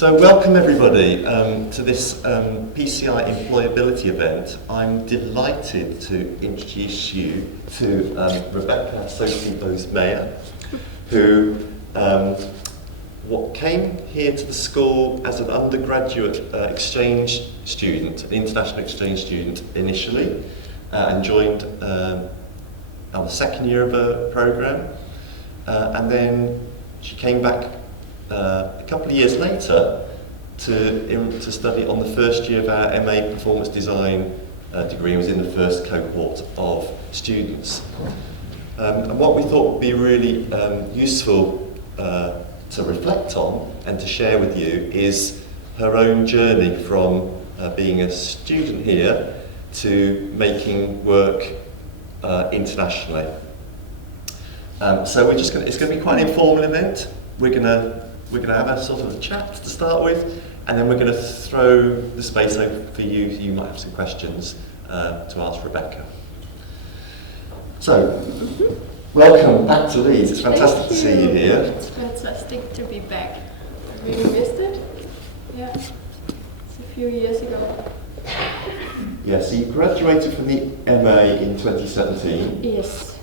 So welcome everybody to this PCI employability event. I'm delighted to introduce you to Rebekka Sofie Bohse Meyer, who came here to the school as an undergraduate exchange student, an international exchange student initially, and joined on the second year of a programme, and then she came back a couple of years later to study on the first year of our MA Performance Design degree, and was in the first cohort of students. And what we thought would be really useful to reflect on and to share with you is her own journey from being a student here to making work internationally. So it's going to be quite an informal event. We're going to have a sort of a chat to start with, and then we're going to throw the space open for you. You might have some questions to ask Rebekka. So, welcome back to Leeds. It's fantastic to see you here. It's fantastic to be back. I really missed it. Yeah, it's a few years ago. Yeah, so you graduated from the MA in 2017. Yes.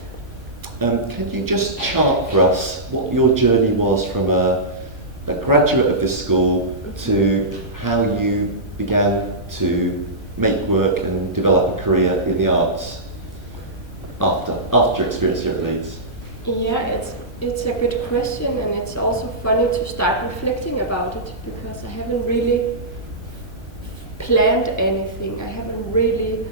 Can you just chart for us what your journey was from a graduate of this school to how you began to make work and develop a career in the arts after your experience here at Leeds? Yeah, it's a good question, and it's also funny to start reflecting about it, because I haven't really planned anything. I haven't really,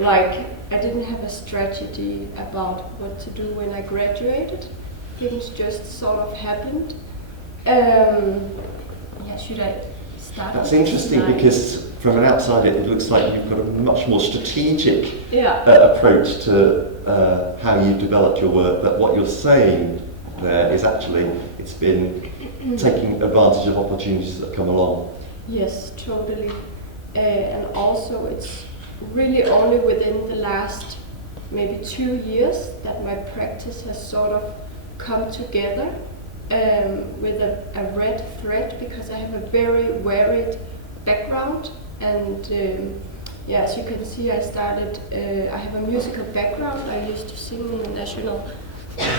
I didn't have a strategy about what to do when I graduated. Things just sort of happened. Yeah, should I start? That's interesting, because from an outsider it looks like you've got a much more strategic approach to how you developed your work, but what you're saying there is actually it's been taking advantage of opportunities that come along. Yes, totally. And also it's really only within the last maybe 2 years that my practice has sort of come together with a red thread, because I have a very varied background, and yeah, as you can see, I have a musical background. I used to sing in the National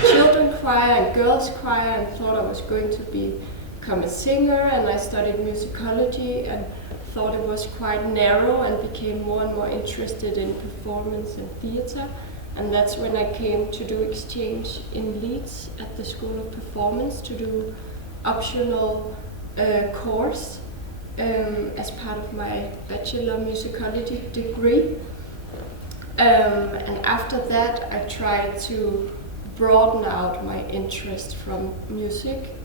Children's Choir and Girls Choir, and thought I was going to become a singer, and I studied musicology and thought it was quite narrow, and became more and more interested in performance and theatre. And that's when I came to do exchange in Leeds at the School of Performance to do optional course as part of my bachelor musicology degree. And after that I tried to broaden out my interest from music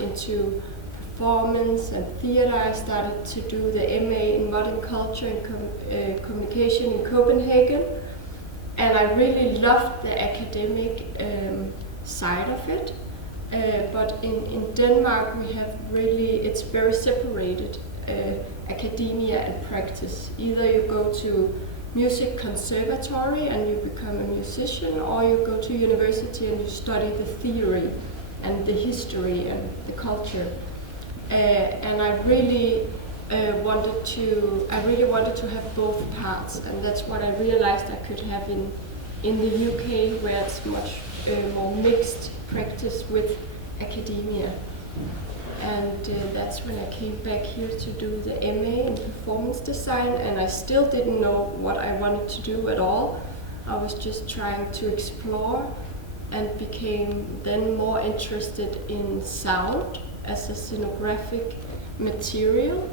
into performance and theatre. I started to do the MA in Modern Culture and Communication in Copenhagen. And I really loved the academic side of it, but in Denmark we have it's very separated, academia and practice. Either you go to music conservatory and you become a musician, or you go to university and you study the theory and the history and the culture. And I really wanted to have both parts, and that's what I realized I could have in the UK, where it's much more mixed practice with academia. And that's when I came back here to do the MA in performance design, and I still didn't know what I wanted to do at all. I was just trying to explore, and became then more interested in sound as a scenographic material.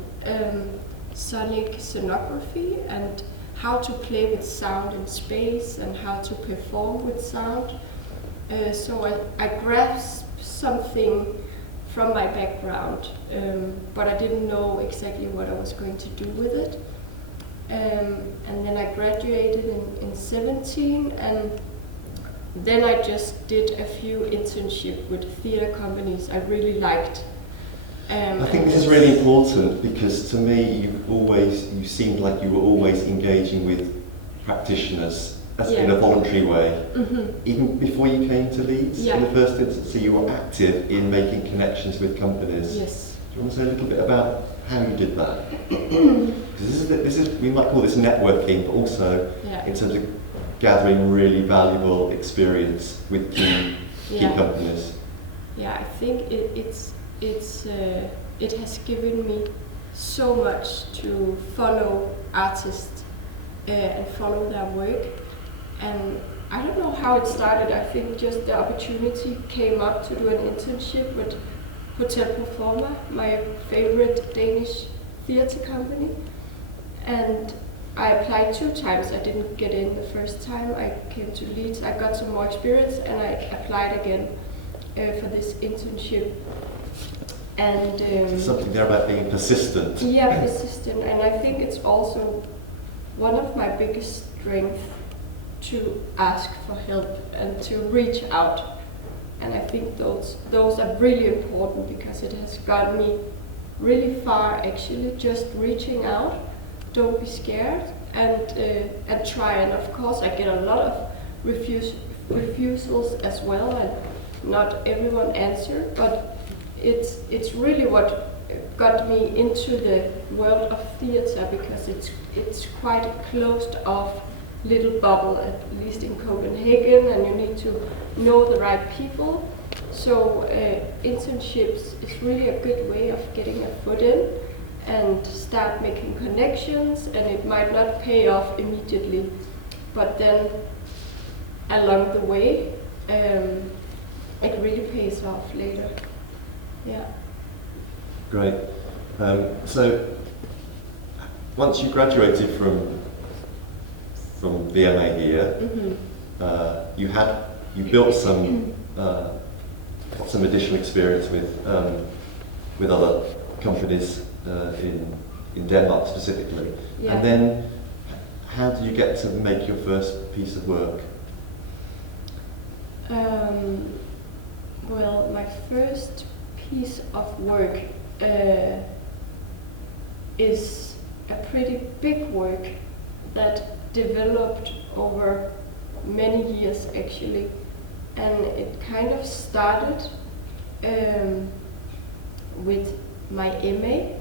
Sonic scenography, and how to play with sound in space, and how to perform with sound. So I grasped something from my background, but I didn't know exactly what I was going to do with it. And then I graduated in 17, and then I just did a few internships with theatre companies I really liked. I think this is really important, because to me you seemed like you were always engaging with practitioners in a voluntary way, even before you came to Leeds in the first instance. So you were active in making connections with companies. Yes. you want to say a little bit about how you did that? Because this is we might call this networking, but also in terms of gathering really valuable experience with key companies. Yeah, I think it has given me so much to follow artists and follow their work. And I don't know how it started. I think just the opportunity came up to do an internship with Hotel Performer, my favorite Danish theatre company. And I applied 2 times. I didn't get in the first time. I came to Leeds. I got some more experience and I applied again for this internship. And something there about being persistent. Yeah, persistent. And I think it's also one of my biggest strengths to ask for help and to reach out. And I think those are really important because it has got me really far actually, just reaching out. Don't be scared and try. And of course I get a lot of refusals as well, and not everyone answered, but it's really what got me into the world of theatre, because it's quite a closed off little bubble, at least in Copenhagen, and you need to know the right people. So internships is really a good way of getting a foot in and start making connections, and it might not pay off immediately, but then along the way it really pays off later. Yeah. Great. So once you graduated from the MA here, you built some additional experience with other companies in Denmark specifically. Yeah. And then how did you get to make your first piece of work? Well, my first piece of work is a pretty big work that developed over many years actually, and it kind of started with my MA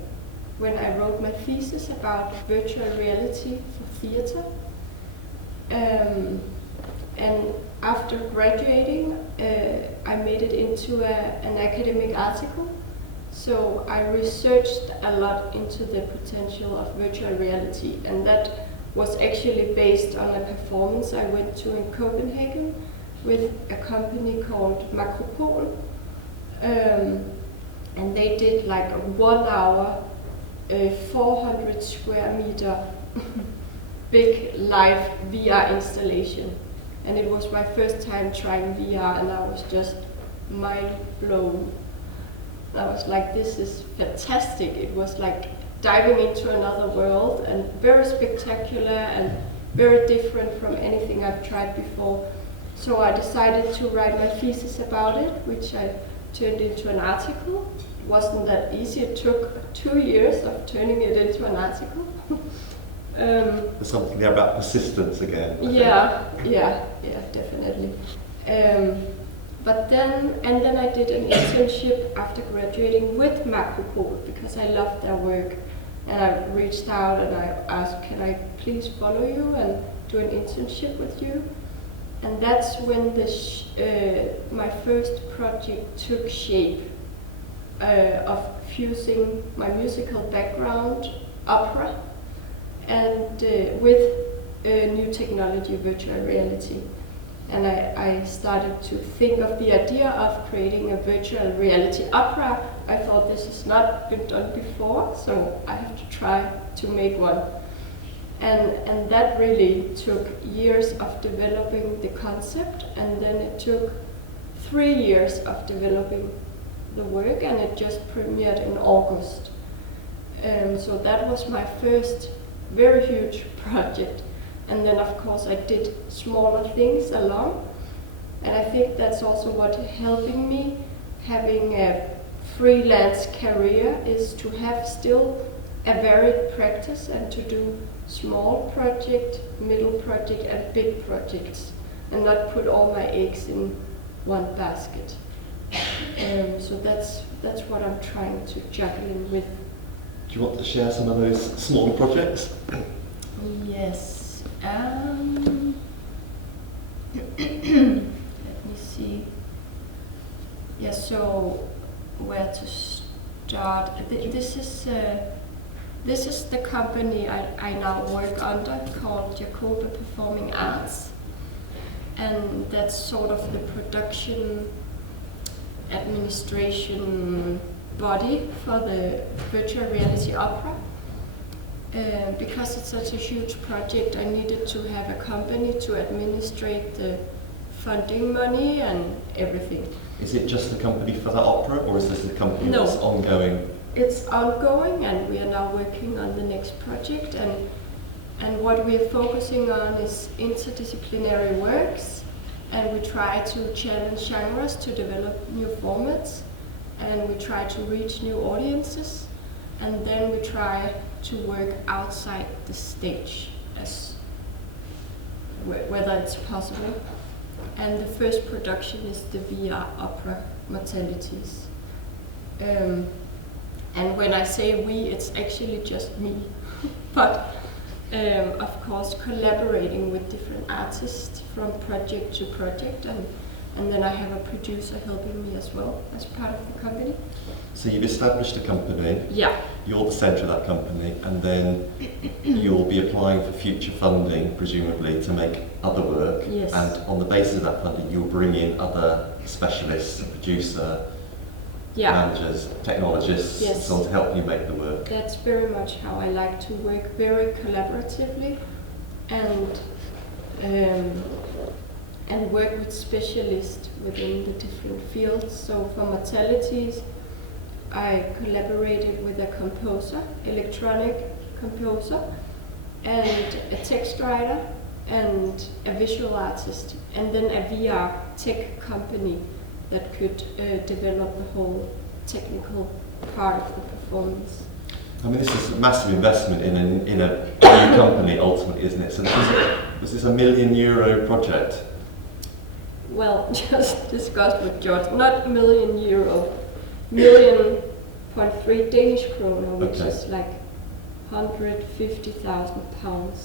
when I wrote my thesis about virtual reality for theatre. And after graduating, I made it into an academic article. So I researched a lot into the potential of virtual reality, and that was actually based on a performance I went to in Copenhagen with a company called Musicology. And they did like a 1 hour, 400 square meter big live VR installation. And it was my first time trying VR, and I was just mind blown. I was like, this is fantastic. It was like diving into another world, and very spectacular and very different from anything I've tried before. So I decided to write my thesis about it, which I turned into an article. It wasn't that easy. It took 2 years of turning it into an article. There's something there about persistence again. Yeah, definitely. But then I did an internship after graduating with Musicology because I loved their work, and I reached out and I asked, can I please follow you and do an internship with you? And that's when my first project took shape, of fusing my musical background, opera, and with new technology, virtual reality. And I started to think of the idea of creating a virtual reality opera. I thought this has not been done before, so I have to try to make one. And that really took years of developing the concept, and then it took 3 years of developing the work, and it just premiered in August. So that was my first very huge project. And then of course I did smaller things along. And I think that's also what helping me having a freelance career is to have still a varied practice and to do small project, middle project and big projects, and not put all my eggs in one basket. So that's that's what I'm trying to juggle in with. Do you want to share some of those smaller projects? Yes. Let me see. Yeah, so where to start? This is the company I now work under, called Jakobe Performing Arts, and that's sort of the production administration body for the virtual reality opera. Because it's such a huge project, I needed to have a company to administrate the funding money and everything. Is it just the company for that opera, or is this a company that's ongoing? It's ongoing, and we are now working on the next project, and what we are focusing on is interdisciplinary works, and we try to challenge genres to develop new formats, and we try to reach new audiences, and then we try to work outside the stage, as whether it's possible. And the first production is the VR opera MORTALITIES. And when I say we, it's actually just me. But of course, collaborating with different artists from project to project, and then I have a producer helping me as well as part of the company. So you've established a company. Yeah. You're the centre of that company, and then you'll be applying for future funding, presumably, to make other work. Yes. And on the basis of that funding, you'll bring in other specialists, a producer, managers, technologists, yes, so on to help you make the work. That's very much how I like to work, very collaboratively, and work with specialists within the different fields. So for MORTALITIES, I collaborated with a composer, electronic composer, and a text writer, and a visual artist, and then a VR tech company that could develop the whole technical part of the performance. I mean, this is a massive investment in a new company, ultimately, isn't it? So was this €1 million project? Well, just discussed with George, not €1 million, 1.3 Danish kroner, which is like £150,000.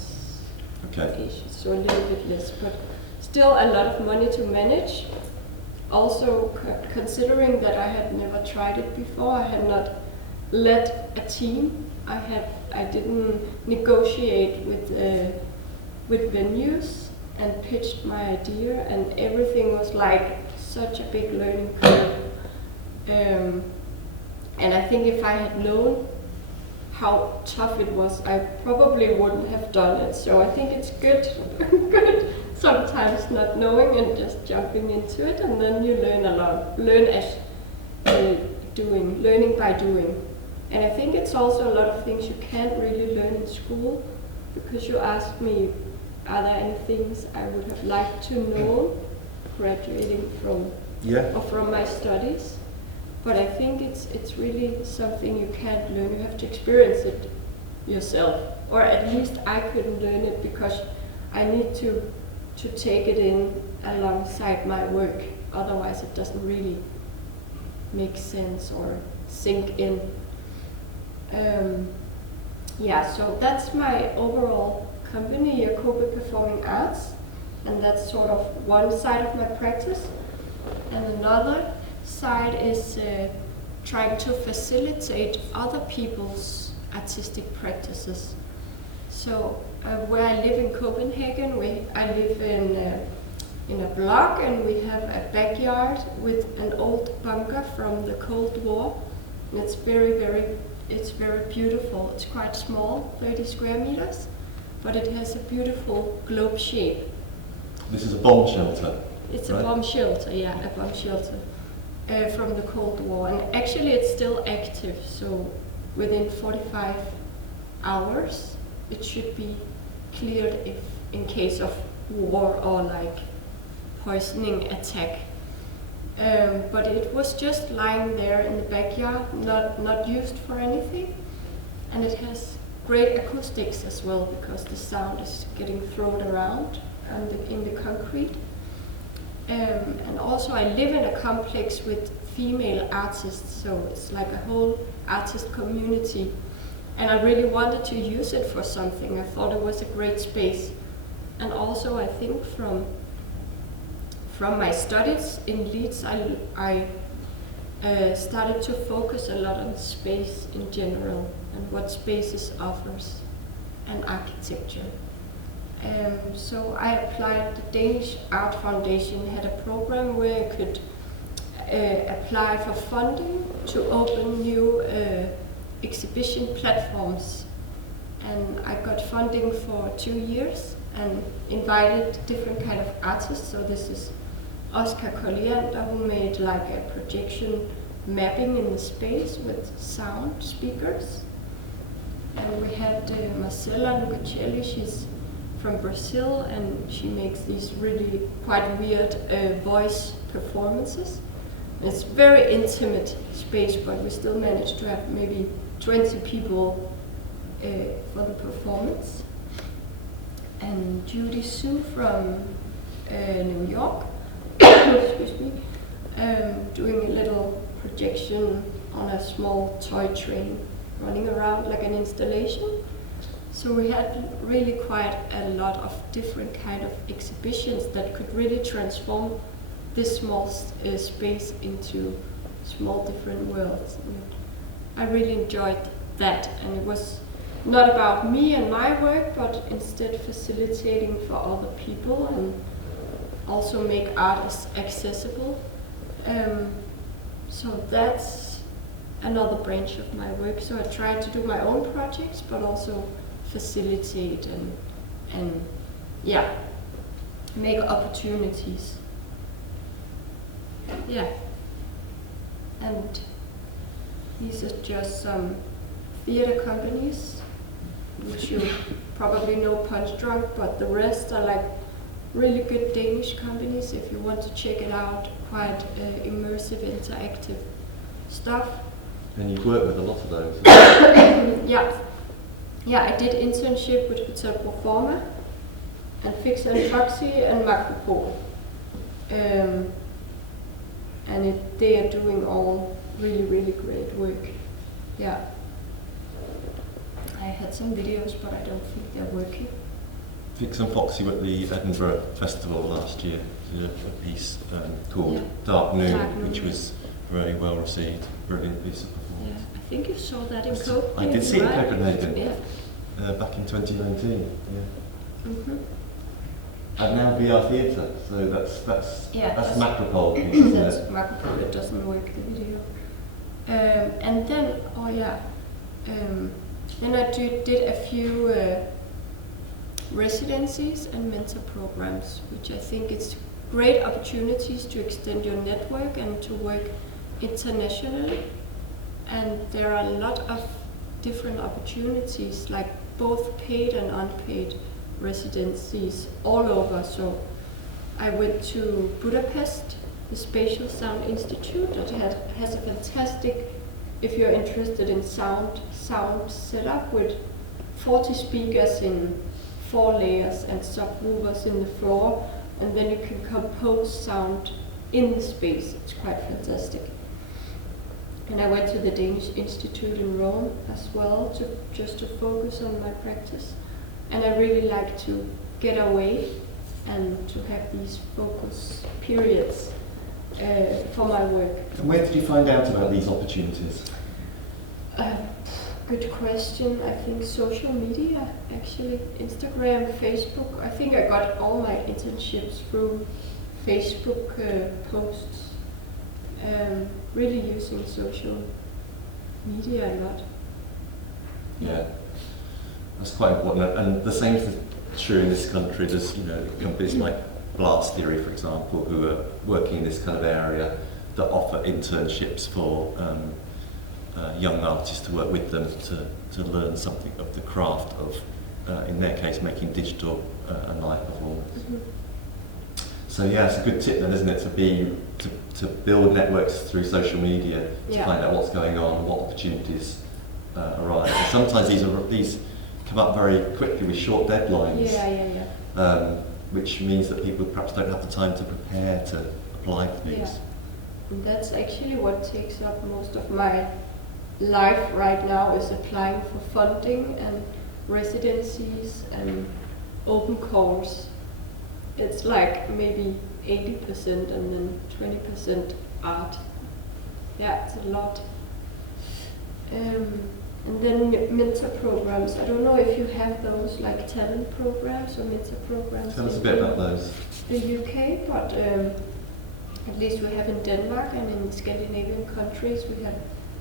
Okay. So a little bit less, but still a lot of money to manage. Also, considering that I had never tried it before, I had not led a team. I didn't negotiate with venues and pitched my idea, and everything was like such a big learning curve. And I think if I had known how tough it was, I probably wouldn't have done it. So I think it's good sometimes not knowing and just jumping into it, and then you learn a lot. Learn as learning by doing. And I think it's also a lot of things you can't really learn in school, because you asked me, are there any things I would have liked to know graduating from or from my studies? But I think it's really something you can't learn. You have to experience it yourself, or at least I couldn't learn it because I need to take it in alongside my work. Otherwise, it doesn't really make sense or sink in. So that's my overall company, Jakobe Performing Arts, and that's sort of one side of my practice. And another side is trying to facilitate other people's artistic practices. So where I live in Copenhagen, I live in a block, and we have a backyard with an old bunker from the Cold War. And it's very beautiful. It's quite small, 30 square meters, but it has a beautiful globe shape. This is a bomb shelter. It's right? A bomb shelter, a bomb shelter from the Cold War. And actually it's still active, so within 45 hours it should be cleared if in case of war or like poisoning attack. But it was just lying there in the backyard, not used for anything. And it has great acoustics as well, because the sound is getting thrown around in the concrete. And also I live in a complex with female artists, so it's like a whole artist community. And I really wanted to use it for something. I thought it was a great space. And also I think from my studies in Leeds, I started to focus a lot on space in general and what spaces offers and architecture. So I applied. The Danish Art Foundation had a program where I could apply for funding to open new exhibition platforms, and I got funding for 2 years and invited different kind of artists. So this is Oscar Colliander, who made like a projection mapping in the space with sound speakers. And we had Marcela Lucacelli. She's from Brazil, and she makes these really quite weird voice performances. It's very intimate space, but we still managed to have maybe 20 people for the performance. And Judy Sue from New York, excuse me, doing a little projection on a small toy train running around like an installation. So we had really quite a lot of different kind of exhibitions that could really transform this small space into small different worlds. And I really enjoyed that, and it was not about me and my work, but instead facilitating for other people and also make art accessible. So that's another branch of my work. So I try to do my own projects, but also facilitate and yeah, make opportunities. Yeah. And these are just some theater companies, which you probably know Punch Drunk, but the rest are like really good Danish companies if you want to check it out. Quite immersive, interactive stuff. And you've worked with a lot of those. Yeah, I did internship with Hotel Proforma and Fix and Foxy and Macropol. And they are doing all really, really great work. Yeah. I had some videos, but I don't think they're working. Fix and Foxy were at the Edinburgh Festival last year, a piece called Dark Noon, which was very well received, brilliant piece of performance. Yeah, I think you saw that in Copenhagen. I did see it in Copenhagen, yeah. Back in 2019. Yeah. Mm-hmm. And now VR Theatre, so that's Macropole, That's isn't it? Macropole. It doesn't work, the video. And then, then I did a few residencies and mentor programs, which I think it's great opportunities to extend your network and to work internationally. And there are a lot of different opportunities, like both paid and unpaid residencies all over. So I went to Budapest, the Spatial Sound Institute, that has a fantastic, if you're interested in sound setup, with 40 speakers in 4 layers and subwoofers in the floor, and then you can compose sound in the space. It's quite fantastic. And I went to the Danish Institute in Rome as well, just to focus on my practice. And I really like to get away and to have these focus periods for my work. And where did you find out about these opportunities? Good question. I think social media, actually. Instagram, Facebook. I think I got all my internships through Facebook posts. Really using social media a lot. Yeah, that's quite important. And the same is true in this country. There's companies like Blast Theory, for example, who are working in this kind of area that offer internships for young artists to work with them to learn something of the craft of, in their case, making digital and live performance. Mm-hmm. So yeah, it's a good tip then, isn't it, to build networks through social media to find out what's going on, what opportunities arise. And sometimes these come up very quickly with short deadlines. which means that people perhaps don't have the time to prepare to apply for these. Yeah. And that's actually what takes up most of my life right now, is applying for funding and residencies and open calls. It's like maybe 80% and then 20% art. Yeah, it's a lot. And then mentor programs. I don't know if you have those, like talent programs or mentor programs. Tell us a bit about those. The UK, but at least we have in Denmark and in Scandinavian countries, we have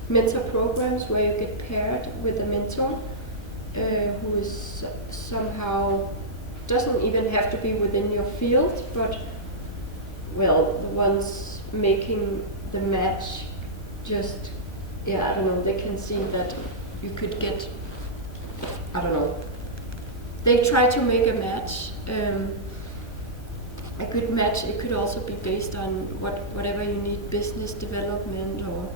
mentor programs where you get paired with a mentor who is somehow, doesn't even have to be within your field, but well, the ones making the match just, yeah, I don't know, they can see that you could get, I don't know, they try to make a match. A good match, it could also be based on whatever you need, business development or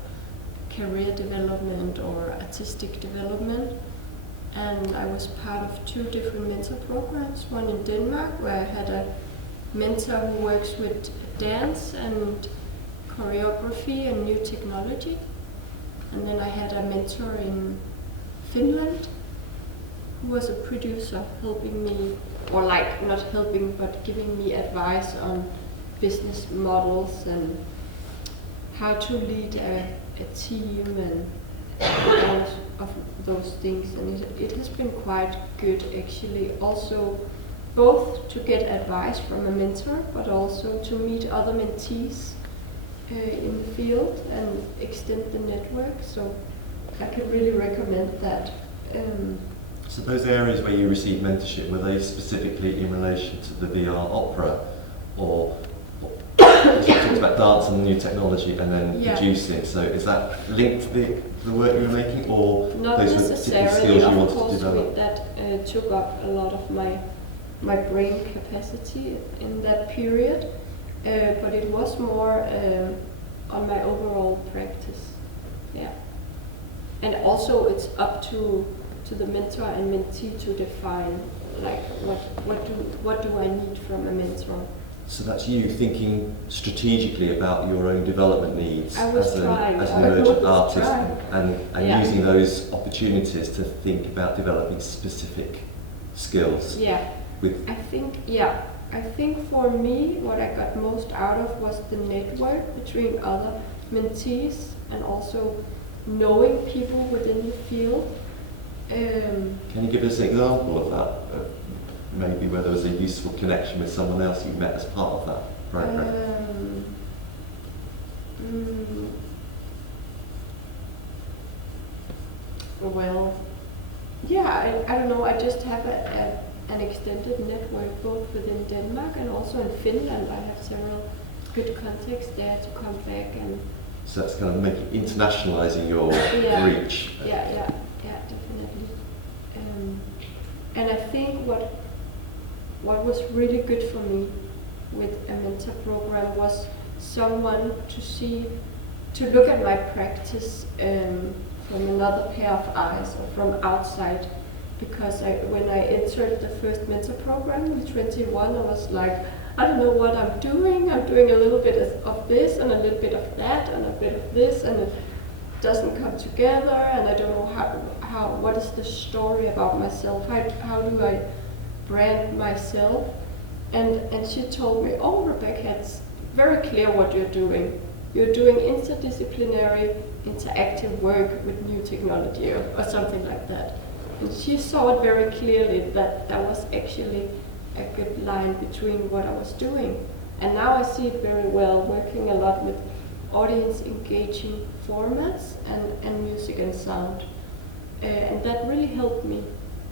career development or artistic development. And I was part of 2 different mentor programs, one in Denmark where I had a mentor who works with dance and choreography and new technology. And then I had a mentor in Finland who was a producer helping me, or like not helping but giving me advice on business models and how to lead a team and all of those things. And it has been quite good actually, also both to get advice from a mentor but also to meet other mentees in the field and extend the network. So I could really recommend that. So those areas where you received mentorship, were they specifically in relation to the VR opera, or you talked about dance and new technology and then producing, so is that linked to the work you were making, or not those were particular skills you wanted to develop? That took up a lot of my brain capacity in that period, but it was more on my overall practice. Yeah. And also it's up to the mentor and mentee to define, like what do I need from a mentor. So that's you thinking strategically about your own development needs as an emergent artist, and using those opportunities to think about developing specific skills. Yeah. I think for me what I got most out of was the network between other mentees and also knowing people within the field. Can you give us an example of that? Maybe where there was a useful connection with someone else you met as part of that program? Well, yeah, I don't know, I just have an extended network both within Denmark and also in Finland. I have several good contacts there to come back and... So that's kind of internationalizing your reach. Yeah, definitely. And I think what was really good for me with a mentor program was someone to look at my practice from another pair of eyes, or from outside. Because when I entered the first mentor program in 21, I was like, I don't know what I'm doing. I'm doing a little bit of this and a little bit of that and a bit of this, and it doesn't come together, and I don't know what is the story about myself, how do I brand myself. And she told me, oh, Rebekka, it's very clear what you're doing. You're doing interdisciplinary, interactive work with new technology or something like that. And she saw it very clearly that was actually a good line between what I was doing. And now I see it very well, working a lot with audience engaging formats and music and sound. And that really helped me,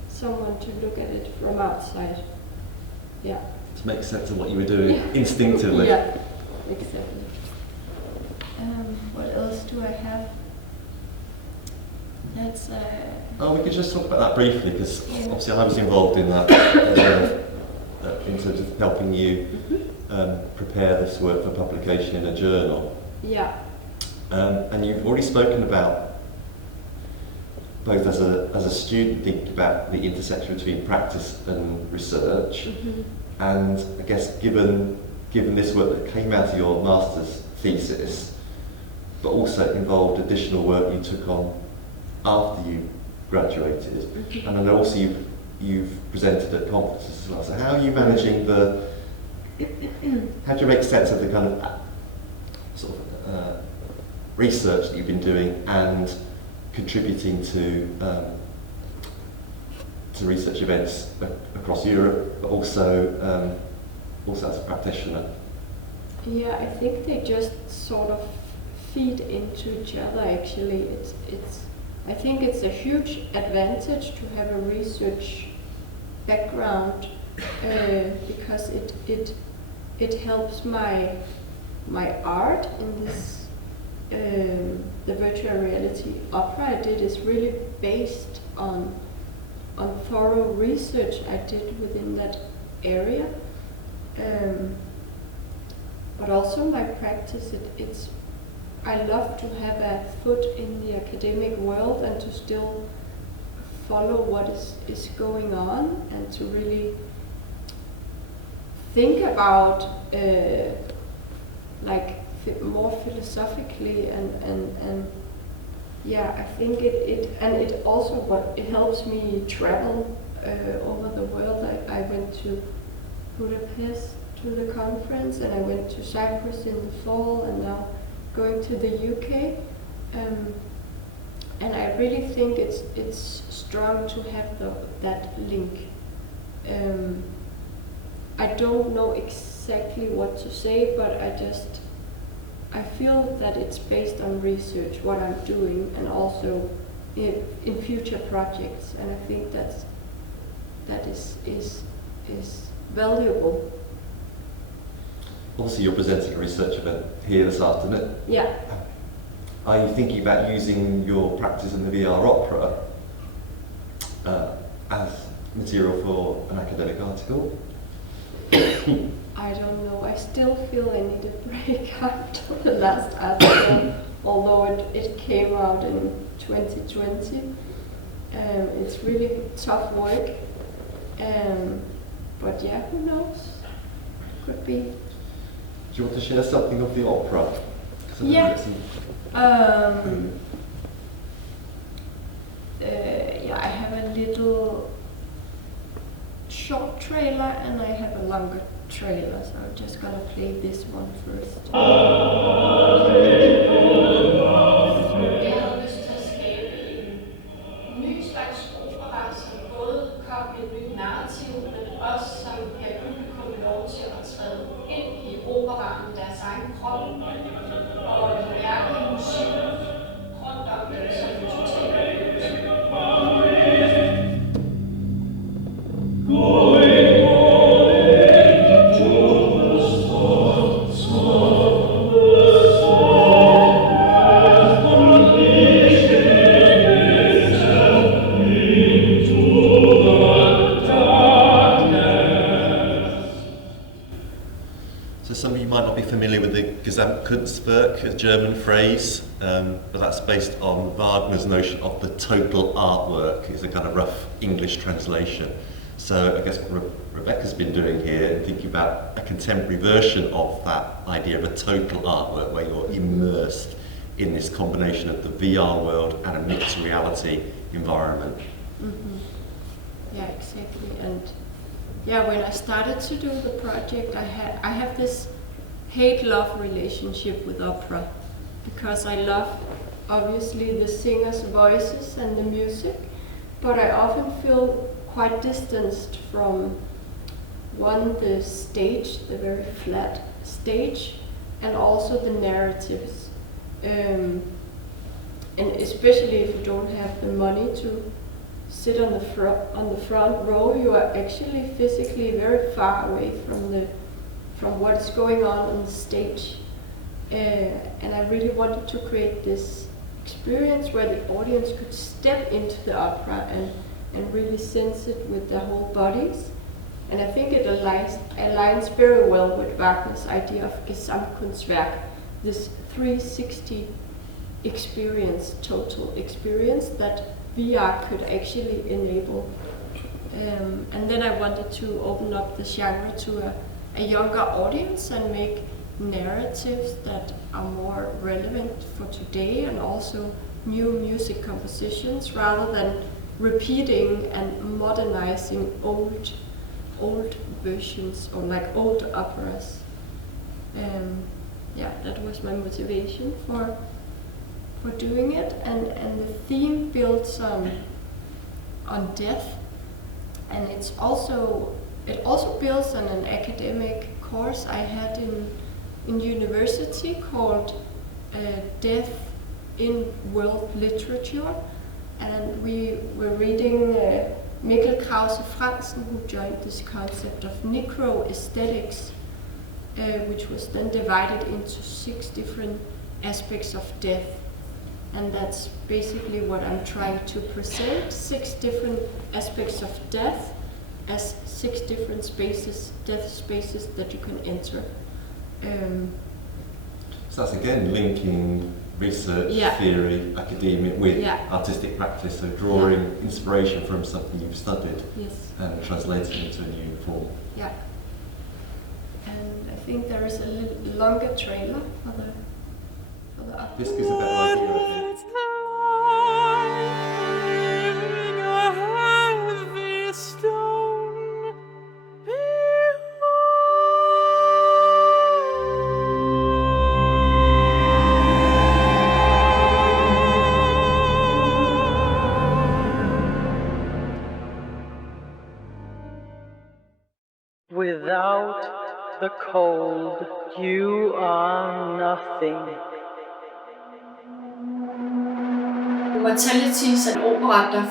someone to look at it from outside. Yeah. To make sense of what you were doing instinctively. Yeah, exactly. What else do I have? That's we could just talk about that briefly, because obviously I was involved in that in terms of helping you prepare this work for publication in a journal. Yeah. And you've already spoken about both as a student thinking about the intersection between practice and research, and I guess given this work that came out of your master's thesis, but also involved additional work you took on after you graduated, and then also you've presented at conferences as well. So how are you managing how do you make sense of the kind of sort of research that you've been doing and contributing to research events across Europe, but also as a practitioner? Yeah, I think they just sort of feed into each other. Actually, I think it's a huge advantage to have a research background because it helps my art in this. The virtual reality opera I did is really based on thorough research I did within that area, but also my practice. I love to have a foot in the academic world and to still follow what is going on and to really think about more philosophically and yeah, I think it also it helps me travel over the world. I went to Budapest to the conference, and I went to Cyprus in the fall, and now going to the UK, and I really think it's strong to have that link. I don't know exactly what to say, but I feel that it's based on research, what I'm doing, and also in future projects, and I think that is valuable. Obviously, you're presenting a research event here this afternoon. Yeah. Are you thinking about using your practice in the VR opera as material for an academic article? I don't know. I still feel I need a break after the last article, although it came out in 2020. It's really tough work, but yeah, who knows? Could be. Do you want to share something of the opera? Yeah. Yeah, I have a little short trailer and I have a longer trailer, so I'm just gonna play this one first. Jeg havde lyst til at skabe en ny slags opera, som både kom med et nyt narrativ, men også som gav publikum lov til at træde ind i operaen i deres egen krop og mærke musik rundt om dem som en total oplevelse. Gesamtkunstwerk, a German phrase, but that's based on Wagner's notion of the total artwork. It's a kind of rough English translation. So I guess what Rebekka's been doing here, thinking about a contemporary version of that idea of a total artwork where you're immersed in this combination of the VR world and a mixed reality environment. Mm-hmm. Yeah, exactly. And yeah, when I started to do the project, I have this hate-love relationship with opera, because I love obviously the singers' voices and the music, but I often feel quite distanced from the stage, the very flat stage, and also the narratives. And especially if you don't have the money to sit on the front row, you are actually physically very far away from what is going on the stage. And I really wanted to create this experience where the audience could step into the opera and really sense it with their whole bodies. And I think it aligns very well with Wagner's idea of Gesamtkunstwerk, this 360 experience, total experience that VR could actually enable. And then I wanted to open up the genre to a younger audience and make narratives that are more relevant for today, and also new music compositions, rather than repeating and modernizing old versions or like old operas. That was my motivation for doing it, and the theme builds on death, and it also builds on an academic course I had in university called Death in World Literature, and we were reading Mikkel Krause Fransen, who joined this concept of necroaesthetics, which was then divided into 6 different aspects of death. And that's basically what I'm trying to present, 6 different aspects of death as 6 different spaces, death spaces that you can enter. So that's again linking research, theory, academia with artistic practice, so drawing inspiration from something you've studied and translating it into a new form. Yeah. And I think there is a longer trailer for the This is a bit like you, I think. Without the cold, you are nothing. Mortalities er en opera, der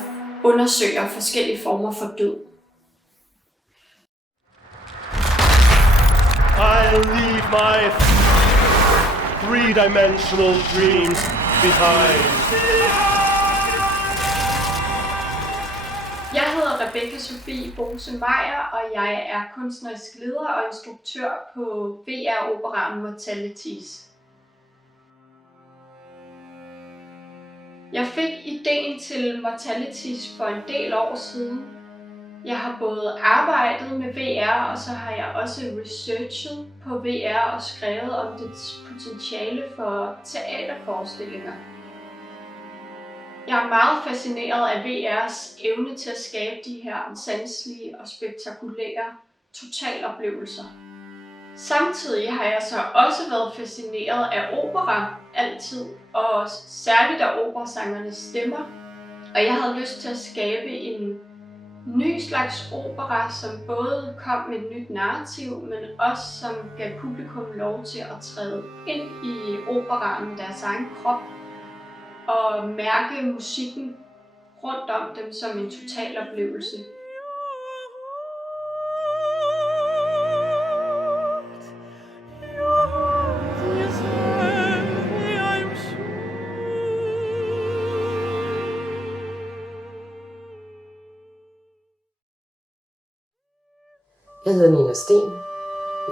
undersøger forskellige former for død. I'll leave my three-dimensional dreams behind. Jeg hedder Rebekka Sofie Bohse Meyer, og jeg er kunstnerisk leder og instruktør på VR-operaen Mortalities. Jeg fik ideen til Mortalities for en del år siden. Jeg har både arbejdet med VR, og så har jeg også researchet på VR og skrevet om dets potentiale for teaterforestillinger. Jeg er meget fascineret af VR's evne til at skabe de her sanselige og spektakulære totaloplevelser. Samtidig har jeg så også været fascineret af opera altid, og særligt af operasangernes stemmer. Og jeg havde lyst til at skabe en ny slags opera, som både kom med et nyt narrativ, men også som gav publikum lov til at træde ind i operaen, deres egen krop, og mærke musikken rundt om dem som en totaloplevelse. Jeg hedder Nina Sten.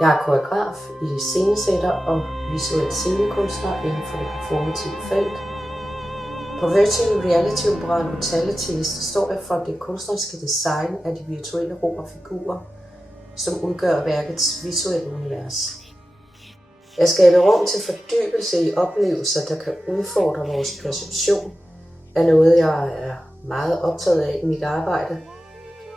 Jeg er koreograf, iscenesætter og visuel scenekunstner inden for det performative felt. På Virtual Reality operaen MORTALITIES står jeg for det kunstneriske design af de virtuelle rum og figurer, som udgør værkets visuelle univers. Jeg skaber rum til fordybelse i oplevelser, der kan udfordre vores perception, er noget, jeg er meget optaget af i mit arbejde.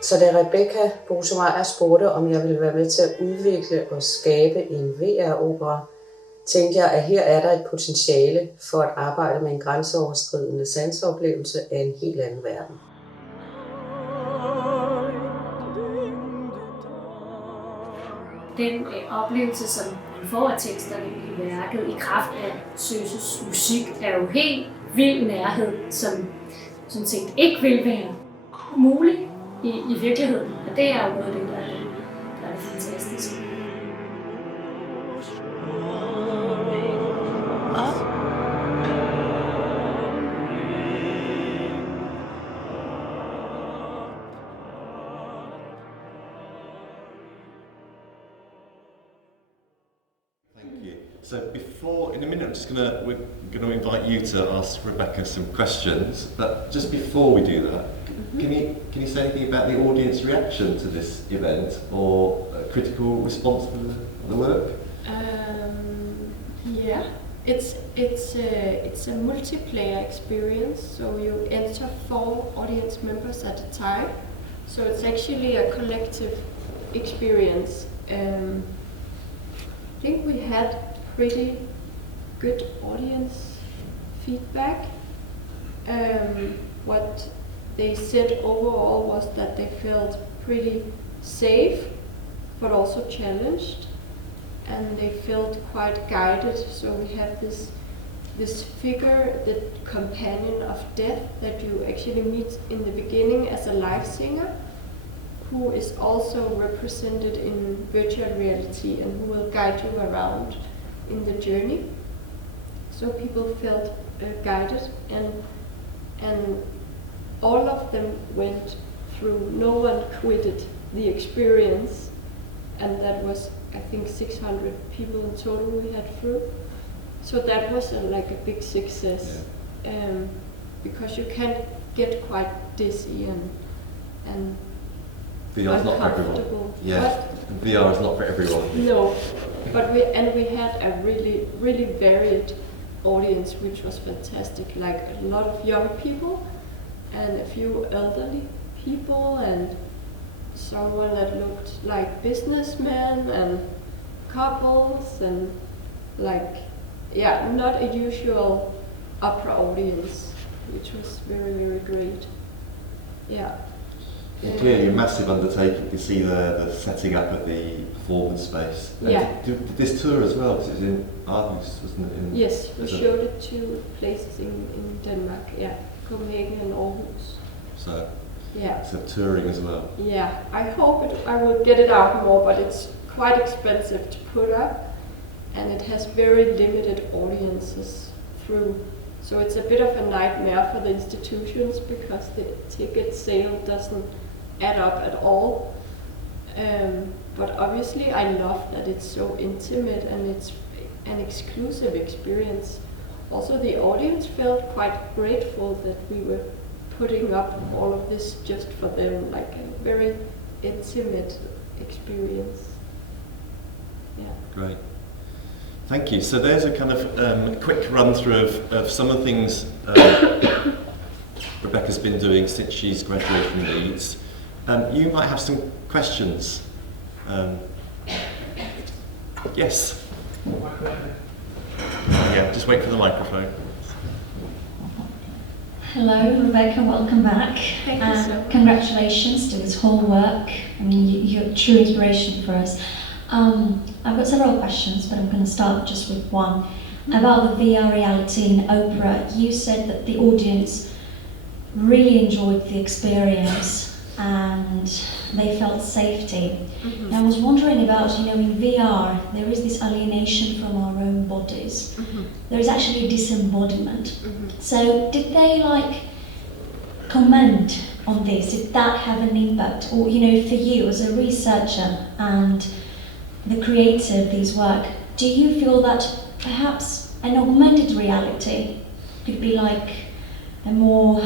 Så da Rebekka Bohse Meyer spurgte, om jeg ville være med til at udvikle og skabe en VR-opera, tænkte jeg, at her er der et potentiale for at arbejde med en grænseoverskridende sanseoplevelse af en helt anden verden. Den oplevelse, som man får af teksterne i værket i kraft af Søses musik, er jo helt vild nærhed, som sådan set ikke vil være mulig i virkeligheden. Og det er jo noget af det, der er fantastisk. Thank you. So in a minute, we're going to invite you to ask Rebekka some questions. But just before we do that, can you say anything about the audience reaction to this event or a critical response to the work? Yeah, it's a multiplayer experience. So you enter 4 audience members at a time. So it's actually a collective experience. I think we had pretty good audience feedback. What they said overall was that they felt pretty safe, but also challenged, and they felt quite guided. So we have this figure, the companion of death, that you actually meet in the beginning as a live singer, who is also represented in virtual reality and who will guide you around in the journey. So people felt guided, and all of them went through. No one quitted the experience, and that was, I think, 600 people in total we had through. So that was like a big success, because you can get quite dizzy and VR is not for everyone. Yeah, what? VR is not for everyone. No, but we had a really, really varied audience, which was fantastic. Like a lot of young people, and a few elderly people, and someone that looked like businessmen and couples, and not a usual opera audience, which was very, very great. Yeah. Clearly a massive undertaking to see the setting up at the performance space. Yeah. Did this tour as well, because it was in Aarhus, wasn't it? Yes, we showed it 2 places in Denmark, Copenhagen and Aarhus. So, yeah. So touring as well. Yeah, I hope I will get it out more, but it's quite expensive to put up, and it has very limited audiences through. So it's a bit of a nightmare for the institutions, because the ticket sale doesn't add up at all. But obviously I love that it's so intimate and it's an exclusive experience. Also the audience felt quite grateful that we were putting up all of this just for them, like a very intimate experience. Yeah. Great. Thank you. So there's a kind of quick run through of some of the things Rebekka's been doing since she's graduated from Leeds. You might have some questions. Yes. Yeah, just wait for the microphone. Hello, Rebekka, welcome back. Thank you so much. Congratulations to this whole work. I mean, you're a true inspiration for us. I've got several questions, but I'm going to start just with one. About the VR reality in opera, you said that the audience really enjoyed the experience and they felt safety. And I was wondering about, in VR, there is this alienation from our own bodies. There is actually a disembodiment. So did they comment on this? Did that have an impact? Or, for you as a researcher and the creator of these work, do you feel that perhaps an augmented reality could be like a more,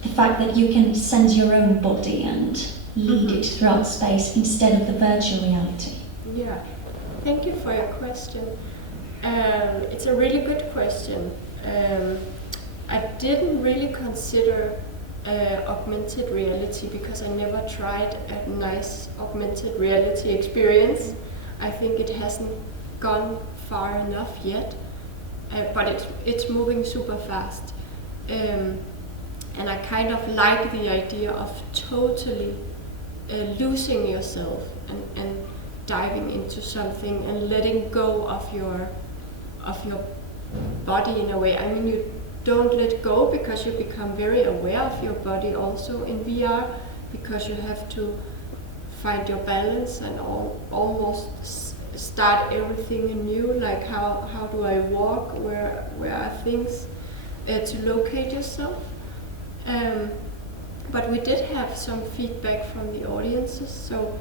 the fact that you can sense your own body and lead it throughout space instead of the virtual reality? Yeah, thank you for your question. It's a really good question. I didn't really consider augmented reality because I never tried a nice augmented reality experience. I think it hasn't gone far enough yet, but it's moving super fast. And I kind of like the idea of totally losing yourself and diving into something and letting go of your body in a way. I mean, you don't let go because you become very aware of your body also in VR, because you have to find your balance and almost start everything anew, like how do I walk, where are things to locate yourself. But we did have some feedback from the audiences, so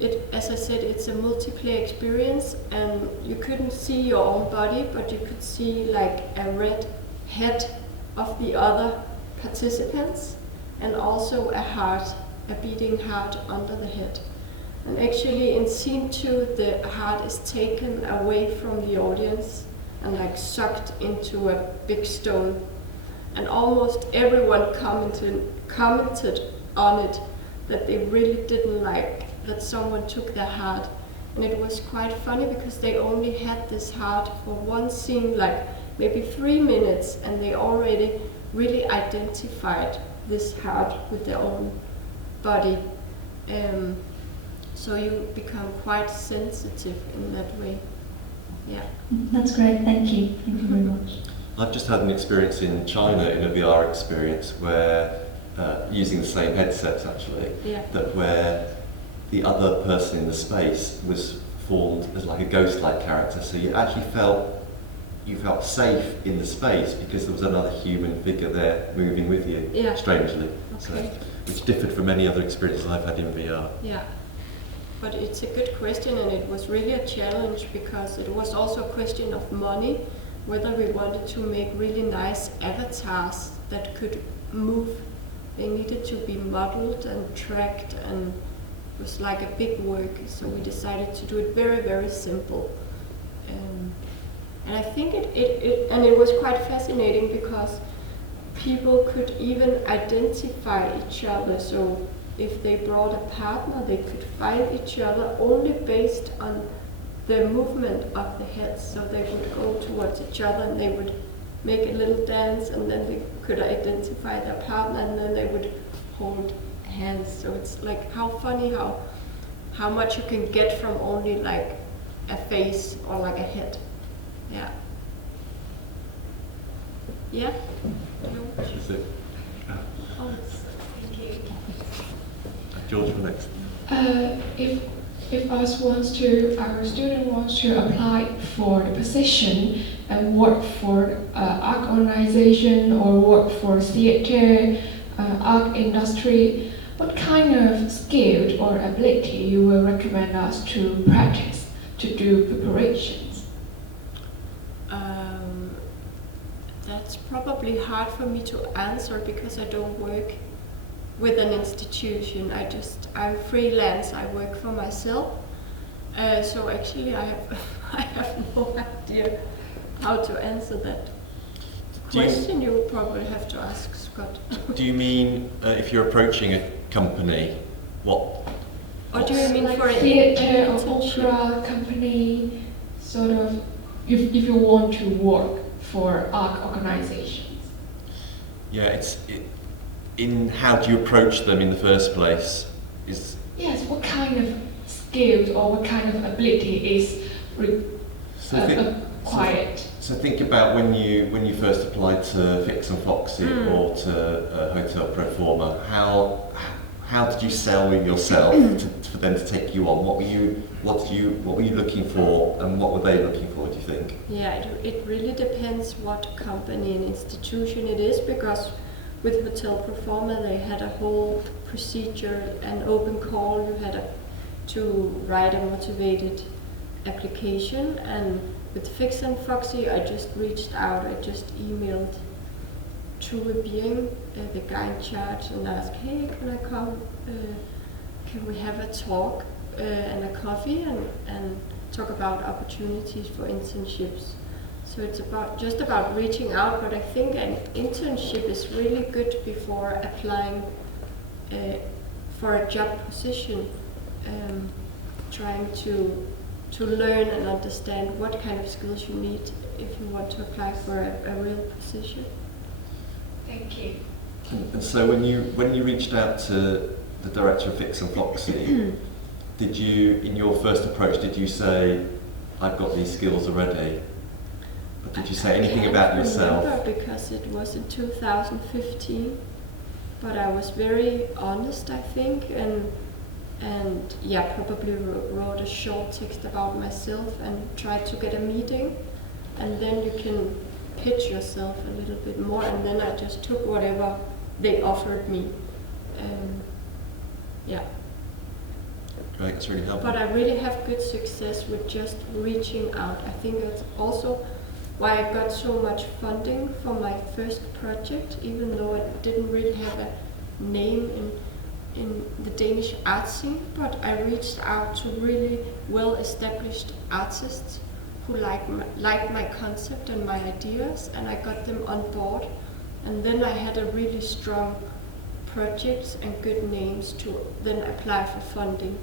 as I said, it's a multiplayer experience, and you couldn't see your own body, but you could see like a red head of the other participants, and also a beating heart under the head. And actually in scene 2, the heart is taken away from the audience and like sucked into a big stone. And almost everyone commented on it, that they really didn't like that someone took their heart. And it was quite funny because they only had this heart for one scene, like maybe 3 minutes, and they already really identified this heart with their own body. So you become quite sensitive in that way. Yeah. That's great, thank you. Thank you very much. I've just had an experience in China, in a VR experience, where using the same headsets actually, that where the other person in the space was formed as like a ghost-like character, so you actually felt safe in the space because there was another human figure there moving with you, strangely. Okay. So, which differed from any other experiences I've had in VR. Yeah, but it's a good question, and it was really a challenge because it was also a question of money, whether we wanted to make really nice avatars that could move. They needed to be modeled and tracked, and it was like a big work, so we decided to do it very, very simple. And I think it was quite fascinating because people could even identify each other. So if they brought a partner, they could find each other only based on the movement of the heads. So they would go towards each other and they would make a little dance, and then they could identify their partner, and then they would hold hands. So it's like how funny how much you can get from only like a face or like a head. Yeah. Yeah? That's it. Oh, thank you. George for next. If our student wants to apply for the position and work for art organization or work for theater, art industry, what kind of skill or ability you will recommend us to practice to do preparations? That's probably hard for me to answer because I don't work with an institution. I'm freelance, I work for myself. So actually I have no idea how to answer that question. You would probably have to ask Scott. Do you mean if you're approaching a company, what? Or do you mean like for a theater or opera company, sort of, if you want to work for art organizations? Yeah, in how do you approach them in the first place? Yes, what kind of skills or what kind of ability is required? So think about when you first applied to Fix and Foxy or to Hotel Pro Forma. How did you sell yourself for them to take you on? What were you looking for, and what were they looking for? Do you think? Yeah, it really depends what company and institution it is, because with Hotel Pro Forma they had a whole procedure, an open call. You had to write a motivated application, and with Fix and Foxy I just reached out. I just emailed True Being, the guy in charge, and asked, hey, can I come? Can we have a talk and a coffee and talk about opportunities for internships? So it's just about reaching out, but I think an internship is really good before applying for a job position, trying to learn and understand what kind of skills you need if you want to apply for a real position. Thank you. And so when you reached out to the director of Fix and Foxy, did you, in your first approach, did you say, I've got these skills already? Or did you say anything about yourself? I can't remember because it was in 2015, but I was very honest, I think, and yeah, probably wrote a short text about myself and tried to get a meeting, and then you can pitch yourself a little bit more, and then I just took whatever they offered me. Yeah. Great, that's really helpful. But I really have good success with just reaching out. I think that's also why I got so much funding for my first project, even though I didn't really have a name in the Danish art scene, but I reached out to really well-established artists who liked my concept and my ideas, and I got them on board. And then I had a really strong projects and good names to then apply for funding.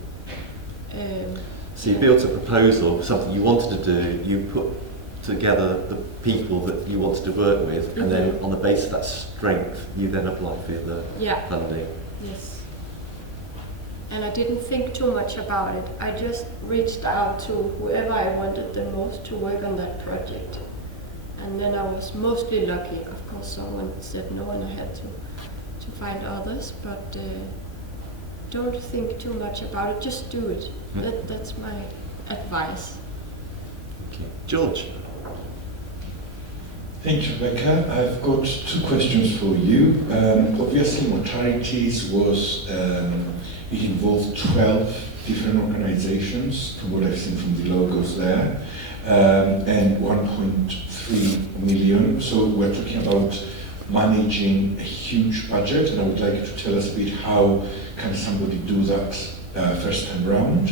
So you built a proposal for something you wanted to do, you put together the people that you wanted to work with, and then on the basis of that strength, you then applied for the funding. Yes. And I didn't think too much about it. I just reached out to whoever I wanted the most to work on that project. And then I was mostly lucky. Of course, someone said no and I had to find others, but don't think too much about it, just do it. That's my advice. Okay. George. Thank you, Rebekka. I've got 2 questions for you. Obviously, MORTALITIES was, it involved 12 different organizations, from what I've seen from the logos there, and 1.3 million. So we're talking about managing a huge budget, and I would like you to tell us a bit how can somebody do that first time round.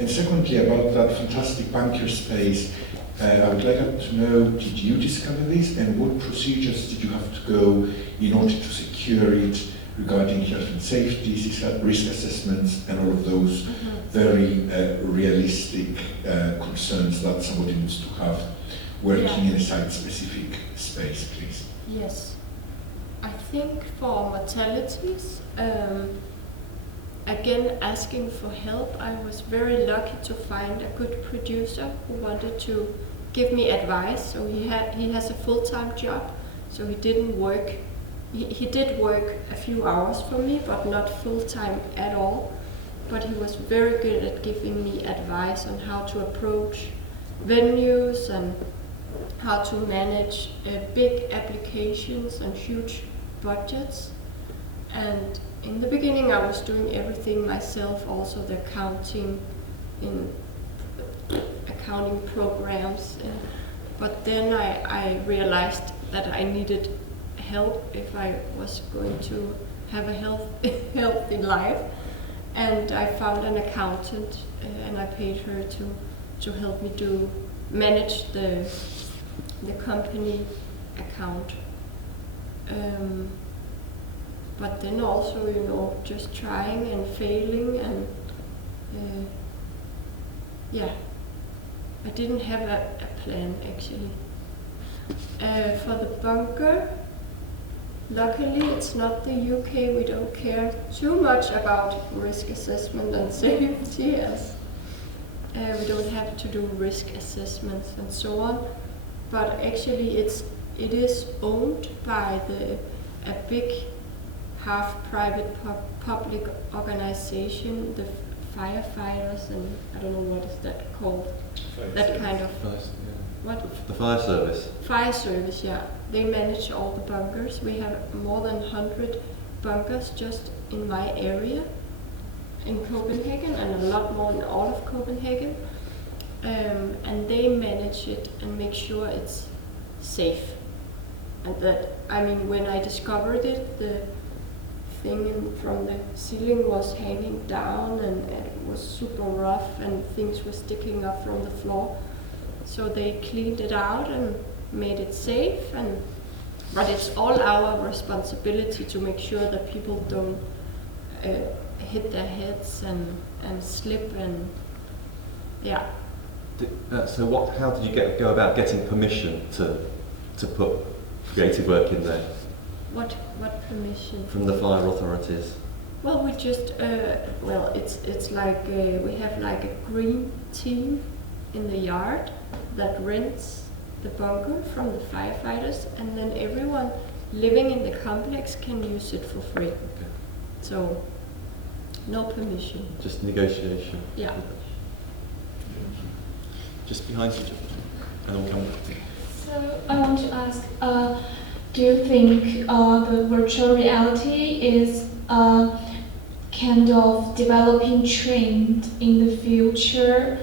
And secondly, about that fantastic banker space, I would like to know, did you discover this, and what procedures did you have to go in order to secure it regarding health and safety, risk assessments, and all of those very realistic concerns that somebody needs to have working in a site-specific space, please? Yes. I think for MORTALITIES, again, asking for help, I was very lucky to find a good producer who wanted to give me advice. So he has a full-time job, so he didn't work. He did work a few hours for me, but not full-time at all. But he was very good at giving me advice on how to approach venues and how to manage big applications and huge budgets. And in the beginning I was doing everything myself, also the accounting programs, but then I realized that I needed help if I was going to have a healthy life, and I found an accountant and I paid her to help me manage the company account. But then also, just trying and failing, and I didn't have a plan actually. For the bunker, luckily it's not the UK, we don't care too much about risk assessment and safety, as we don't have to do risk assessments and so on. But actually it is owned by a big half-private public organization, the firefighters, and I don't know what is that called. That kind of what? The fire service. Fire service, yeah. They manage all the bunkers. We have more than 100 bunkers just in my area in Copenhagen, and a lot more in all of Copenhagen. And they manage it and make sure it's safe. And that, when I discovered it, the thing from the ceiling was hanging down, and it was super rough, and things were sticking up from the floor. So they cleaned it out and made it safe, but it's all our responsibility to make sure that people don't hit their heads and slip, and yeah. So how did you go about getting permission to put creative work in there? What permission? From the fire authorities. Well, we just it's like we have like a green team in the yard that rents the bunker from the firefighters, and then everyone living in the complex can use it for free. Okay. So no permission. Just negotiation. Yeah. Just behind you, and I'll come back. So I want to ask, do you think the virtual reality kind of developing trend in the future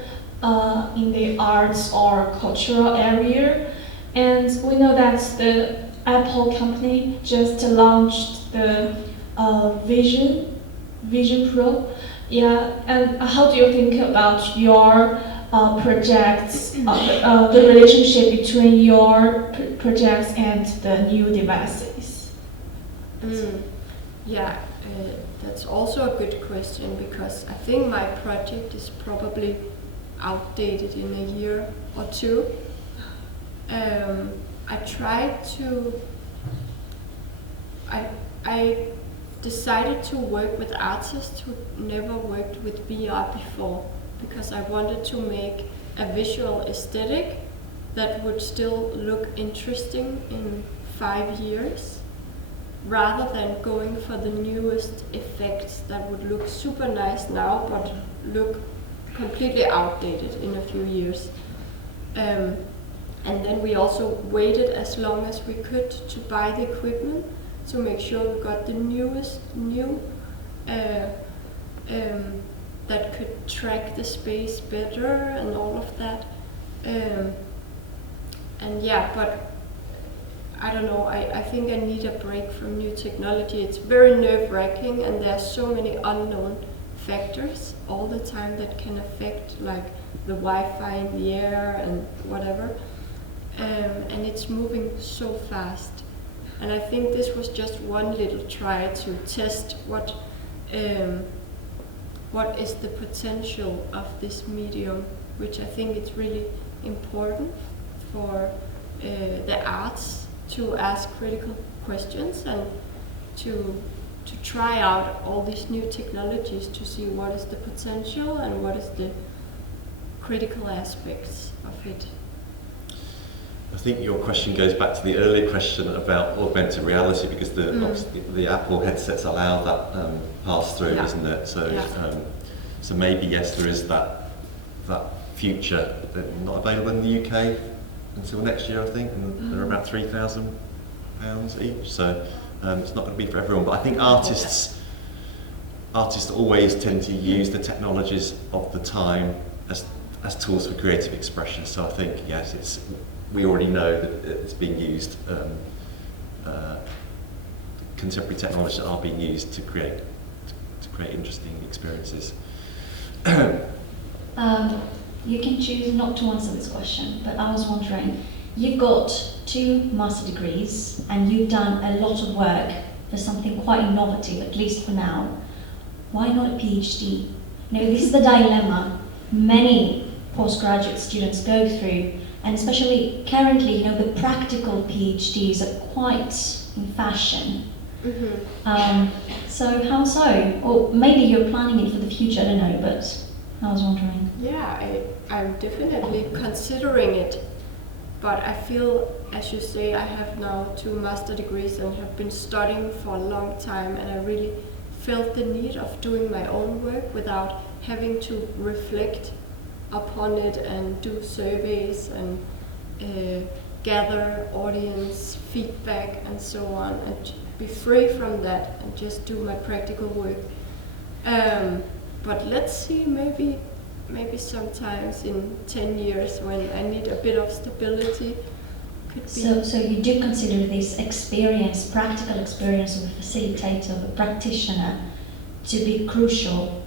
in the arts or cultural area. And we know that the Apple company just launched the Vision Pro. Yeah, and how do you think about your projects, the relationship between your projects and the new devices? Yeah, that's also a good question, because I think my project is probably outdated in a year or two. I decided to work with artists who never worked with VR before, because I wanted to make a visual aesthetic that would still look interesting in 5 years, rather than going for the newest effects that would look super nice now but look completely outdated in a few years. And then we also waited as long as we could to buy the equipment to make sure we got the newest that could track the space better and all of that. And yeah, but I don't know, I think I need a break from new technology. It's very nerve-wracking, and there are so many unknown factors all the time that can affect, like the Wi-Fi in the air and whatever. And it's moving so fast. And I think this was just one little try to test what is the potential of this medium, which I think it's really important for the arts to ask critical questions and to try out all these new technologies to see what is the potential and what is the critical aspects of it. I think your question goes back to the earlier question about augmented reality, because the Apple headsets allow that pass-through, isn't it? So, so maybe yes, there is that future. They're not available in the UK until next year, I think, and they're about £3,000 each. So it's not going to be for everyone. But I think artists always tend to use the technologies of the time as tools for creative expression. So I think yes, we already know that it's being used. Contemporary technologies are being used to create interesting experiences. You can choose not to answer this question, but I was wondering, you've got 2 master degrees and you've done a lot of work for something quite innovative, at least for now. Why not a PhD? This is the dilemma many postgraduate students go through, and especially currently, the practical PhDs are quite in fashion. So how so? Or maybe you're planning it for the future, I don't know, but I was wondering. Yeah, I'm definitely considering it, but I feel, as you say, I have now 2 master degrees and have been studying for a long time, and I really felt the need of doing my own work without having to reflect upon it and do surveys and gather audience feedback and so on, and be free from that and just do my practical work. But let's see, maybe sometimes in 10 years when I need a bit of stability. So you do consider this experience, practical experience of a facilitator, of a practitioner, to be crucial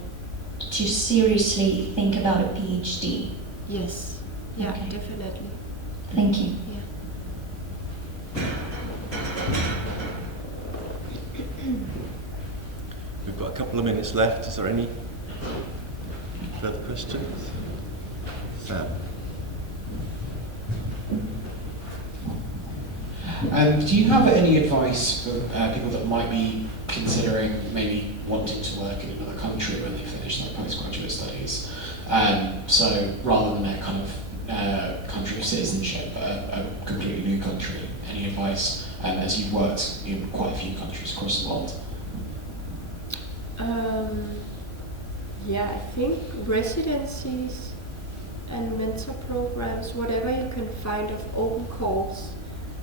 to seriously think about a PhD? Yes, yeah, okay. Definitely. Thank you. Yeah. We've got a couple of minutes left. Is there any further questions? Sam? Do you have any advice for people that might be considering maybe wanting to work in another country when they finish their postgraduate studies? So rather than their kind of country of citizenship, a completely new country, any advice as you've worked in quite a few countries across the world? Yeah, I think residencies and mentor programs, whatever you can find of open calls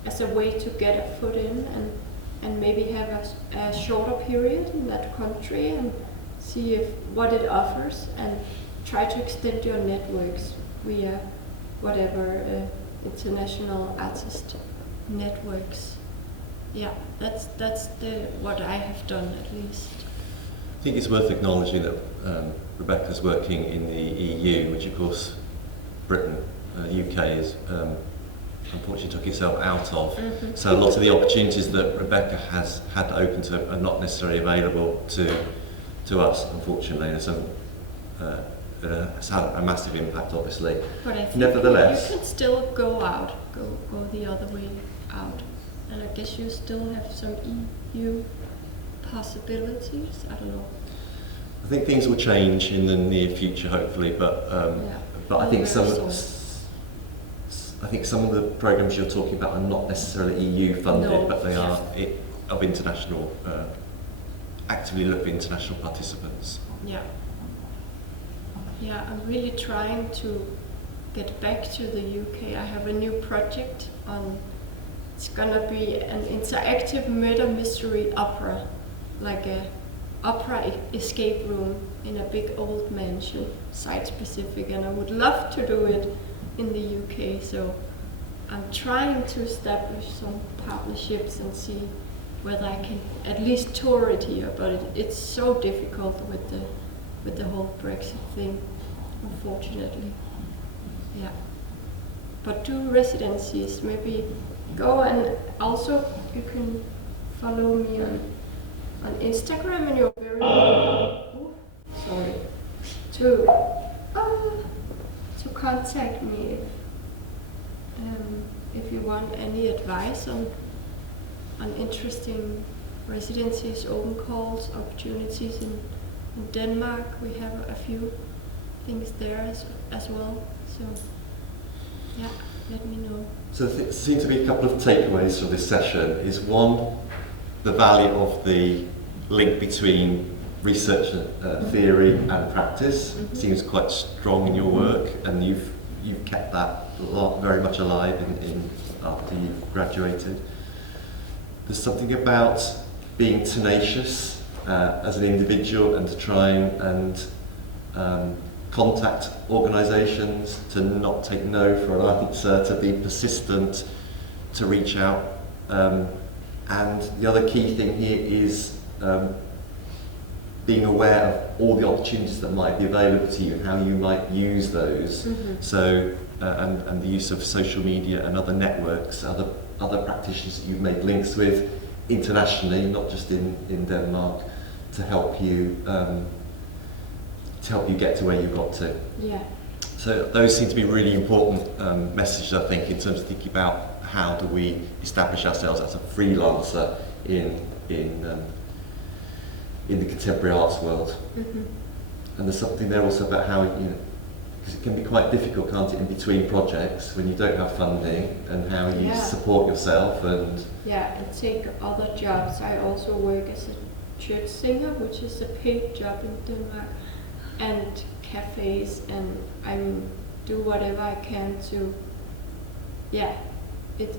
as a way to get a foot in and maybe have a shorter period in that country and see if what it offers and try to extend your networks via whatever international artist networks. Yeah, that's what I have done at least. I think it's worth acknowledging that Rebekka's working in the EU, which of course Britain, UK is unfortunately took itself out of. Mm-hmm. So a lot of the opportunities that Rebekkah has had open to are not necessarily available to us, unfortunately. And so it's had a massive impact, obviously. But I think nevertheless, you can still go out, go the other way out. And I guess you still have some EU possibilities. I don't know. I think things will change in the near future, hopefully. But I think some of the programs you're talking about are not necessarily EU funded, but they are of international, actively look for international participants. Yeah. Yeah, I'm really trying to get back to the UK. I have a new project on. It's gonna be an interactive murder mystery opera, like a opera escape room in a big old mansion, site specific, and I would love to do it in the UK. So I'm trying to establish some partnerships and see whether I can at least tour it here. But it's so difficult with the whole Brexit thing, unfortunately. Yeah. But do residencies, maybe. Go, and also you can follow me on Instagram, and you're very to contact me if you want any advice on interesting residencies, open calls, opportunities in Denmark. We have a few things there as well. So yeah, let me know. So there seem to be a couple of takeaways from this session. Is one, the value of the link between research, theory and practice. Mm-hmm. Seems quite strong in your work, and you've kept that very much alive in after you've graduated. There's something about being tenacious as an individual and to try and contact organisations, to not take no for an answer, to be persistent, to reach out. And the other key thing here is being aware of all the opportunities that might be available to you and how you might use those. Mm-hmm. So, and the use of social media and other networks, other practitioners that you've made links with internationally, not just in Denmark, to help you get to where you got to. Yeah. So those seem to be really important messages, I think, in terms of thinking about how do we establish ourselves as a freelancer in the contemporary arts world. Mm-hmm. And there's something there also about how, because it can be quite difficult, can't it, in between projects when you don't have funding, and how you support yourself and take other jobs. I also work as a church singer, which is a paid job in Denmark, and cafes, and I do whatever I can to. It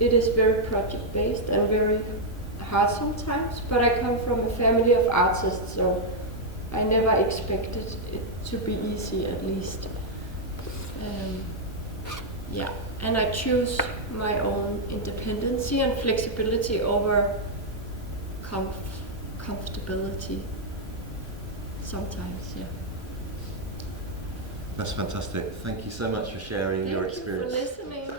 is very project based and very hard sometimes, but I come from a family of artists, so I never expected it to be easy, at least. And I choose my own independency and flexibility over comfortability sometimes. That's fantastic. Thank you so much for sharing your experience. Thank you for listening.